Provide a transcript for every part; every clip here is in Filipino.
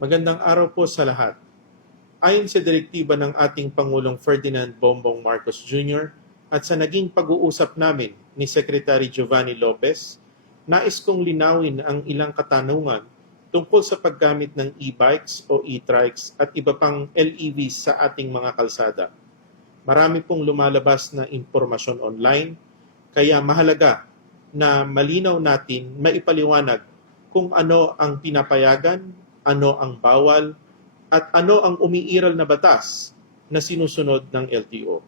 Magandang araw po sa lahat. Ayon sa direktiba ng ating Pangulong Ferdinand Bongbong Marcos Jr. at sa naging pag-uusap namin ni Secretary Giovanni Lopez, nais kong linawin ang ilang katanungan tungkol sa paggamit ng e-bikes o e-trikes at iba pang LEVs sa ating mga kalsada. Marami pong lumalabas na impormasyon online, kaya mahalaga na malinaw natin maipaliwanag kung ano ang pinapayagan, ano ang bawal, at ano ang umiiral na batas na sinusunod ng LTO.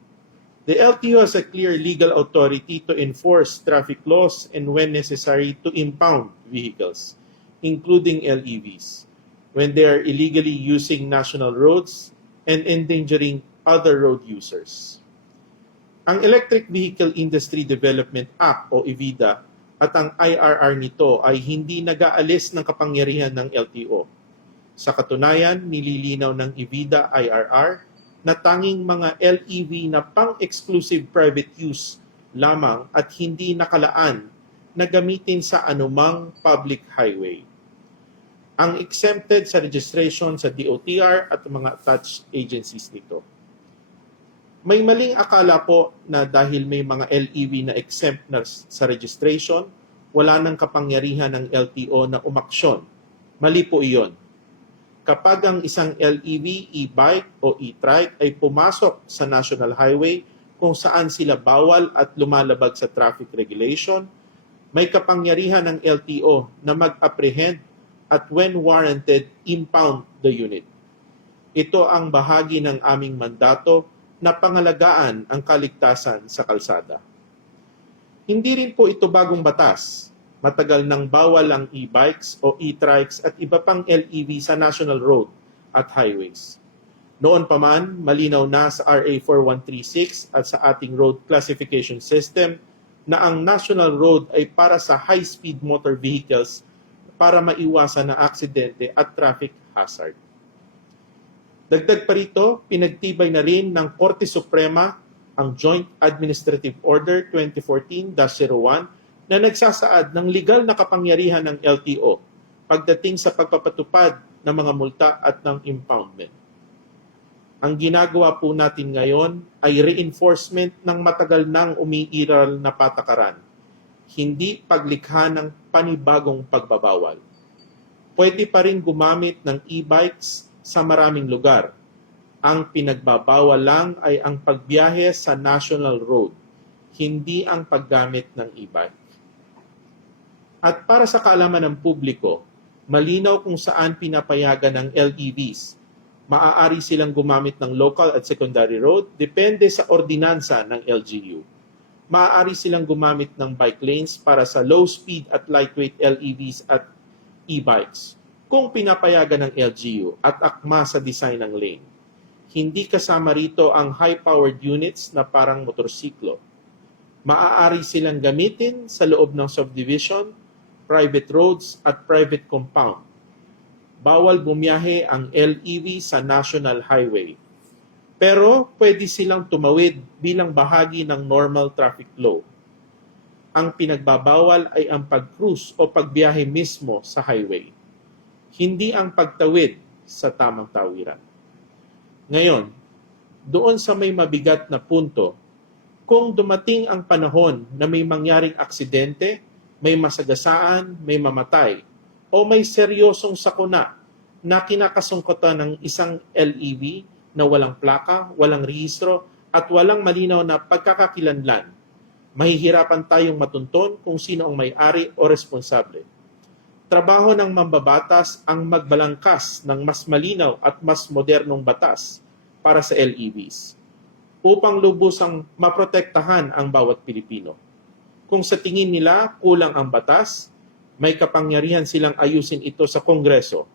The LTO has a clear legal authority to enforce traffic laws and when necessary to impound vehicles, including LEVs, when they are illegally using national roads and endangering other road users. Ang Electric Vehicle Industry Development Act o EVIDA at ang IRR nito ay hindi nag-aalis ng kapangyarihan ng LTO. Sa katunayan, nililinaw ng EVIDA IRR na tanging mga LEV na pang-exclusive private use lamang at hindi nakalaan na gamitin sa anumang public highway. Ang exempted sa registration sa DOTR at mga attached agencies nito. May maling akala po na dahil may mga LEV na exempt na sa registration, wala nang kapangyarihan ng LTO na umaksyon. Mali po iyon. Kapag ang isang LEV, e-bike o e-trike ay pumasok sa national highway kung saan sila bawal at lumalabag sa traffic regulation, may kapangyarihan ng LTO na mag-apprehend at when warranted, impound the unit. Ito ang bahagi ng aming mandato na pangalagaan ang kaligtasan sa kalsada. Hindi rin po ito bagong batas. Matagal nang bawal ang e-bikes o e-trikes at iba pang LEV sa national road at highways. Noon pa man, malinaw na sa RA 4136 at sa ating road classification system na ang national road ay para sa high-speed motor vehicles para maiwasan na aksidente at traffic hazard. Dagdag pa rito, pinagtibay na rin ng Korte Suprema ang Joint Administrative Order 2014-01 na nagsasaad ng legal na kapangyarihan ng LTO pagdating sa pagpapatupad ng mga multa at ng impoundment. Ang ginagawa po natin ngayon ay reinforcement ng matagal nang umiiral na patakaran, hindi paglikha ng panibagong pagbabawal. Pwede pa rin gumamit ng e-bikes sa maraming lugar. Ang pinagbabawal lang ay ang pagbiyahe sa national road, hindi ang paggamit ng e-bike. At para sa kaalaman ng publiko, malinaw kung saan pinapayagan ng LEVs. Maaari silang gumamit ng local at secondary road, depende sa ordinansa ng LGU. Maaari silang gumamit ng bike lanes para sa low speed at lightweight LEVs at e-bikes kung pinapayagan ng LGU at akma sa design ng lane. Hindi kasama rito ang high-powered units na parang motorsiklo. Maaari silang gamitin sa loob ng subdivision, private roads at private compound. Bawal bumiyahe ang LEV sa national highway. Pero pwede silang tumawid bilang bahagi ng normal traffic flow. Ang pinagbabawal ay ang pag-cruise o pagbiyahe mismo sa highway, hindi ang pagtawid sa tamang tawiran. Ngayon, doon sa may mabigat na punto, kung dumating ang panahon na may mangyaring aksidente, may masagasaan, may mamatay, o may seryosong sakuna na kinakasungkutan ng isang LEV na walang plaka, walang rehistro, at walang malinaw na pagkakakilanlan, mahihirapan tayong matunton kung sino ang may-ari o responsable. Trabaho ng mambabatas ang magbalangkas ng mas malinaw at mas modernong batas para sa LEVs upang lubusang maprotektahan ang bawat Pilipino. Kung sa tingin nila kulang ang batas, may kapangyarihan silang ayusin ito sa Kongreso.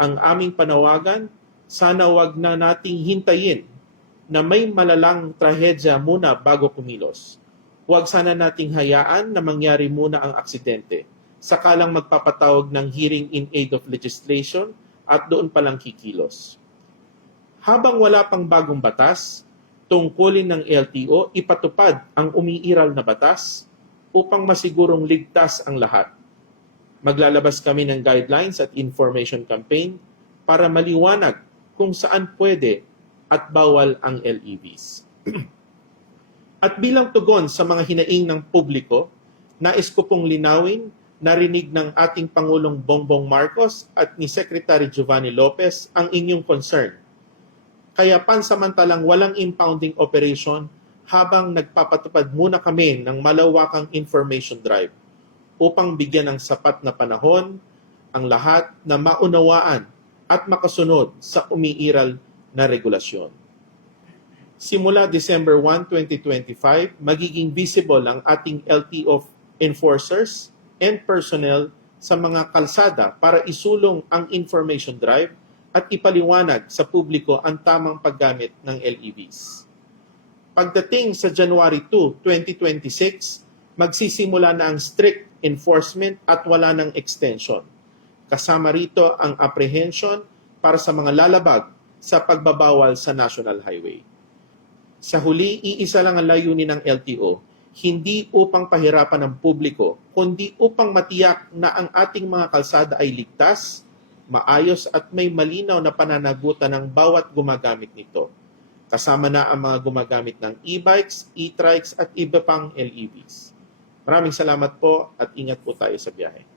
Ang aming panawagan, sana wag na nating hintayin na may malalang trahedya muna bago kumilos. Huwag sana nating hayaan na mangyari muna ang aksidente, sakalang magpapatawag ng hearing in aid of legislation at doon palang kikilos. Habang wala pang bagong batas, tungkulin ng LTO ipatupad ang umiiral na batas upang masigurong ligtas ang lahat. Maglalabas kami ng guidelines at information campaign para maliwanag kung saan pwede at bawal ang LEVs. At bilang tugon sa mga hinaing ng publiko, nais ko pong linawin, narinig ng ating Pangulong Bongbong Marcos at ni Secretary Giovanni Lopez ang inyong concern. Kaya pansamantalang walang impounding operation habang nagpapatupad muna kami ng malawakang information drive upang bigyan ng sapat na panahon ang lahat na maunawaan at makasunod sa umiiral na regulasyon. Simula December 1, 2025, magiging visible ang ating LTO enforcers and personnel sa mga kalsada para isulong ang information drive at ipaliwanag sa publiko ang tamang paggamit ng LEVs. Pagdating sa January 2, 2026, magsisimula na ang strict enforcement at wala ng extension. Kasama rito ang apprehension para sa mga lalabag sa pagbabawal sa National Highway. Sa huli, iisa lang ang layunin ng LTO, hindi upang pahirapan ang publiko, kundi upang matiyak na ang ating mga kalsada ay ligtas, maayos at may malinaw na pananagutan ng bawat gumagamit nito. Kasama na ang mga gumagamit ng e-bikes, e-trikes at iba pang LEVs. Maraming salamat po at ingat po tayo sa biyahe.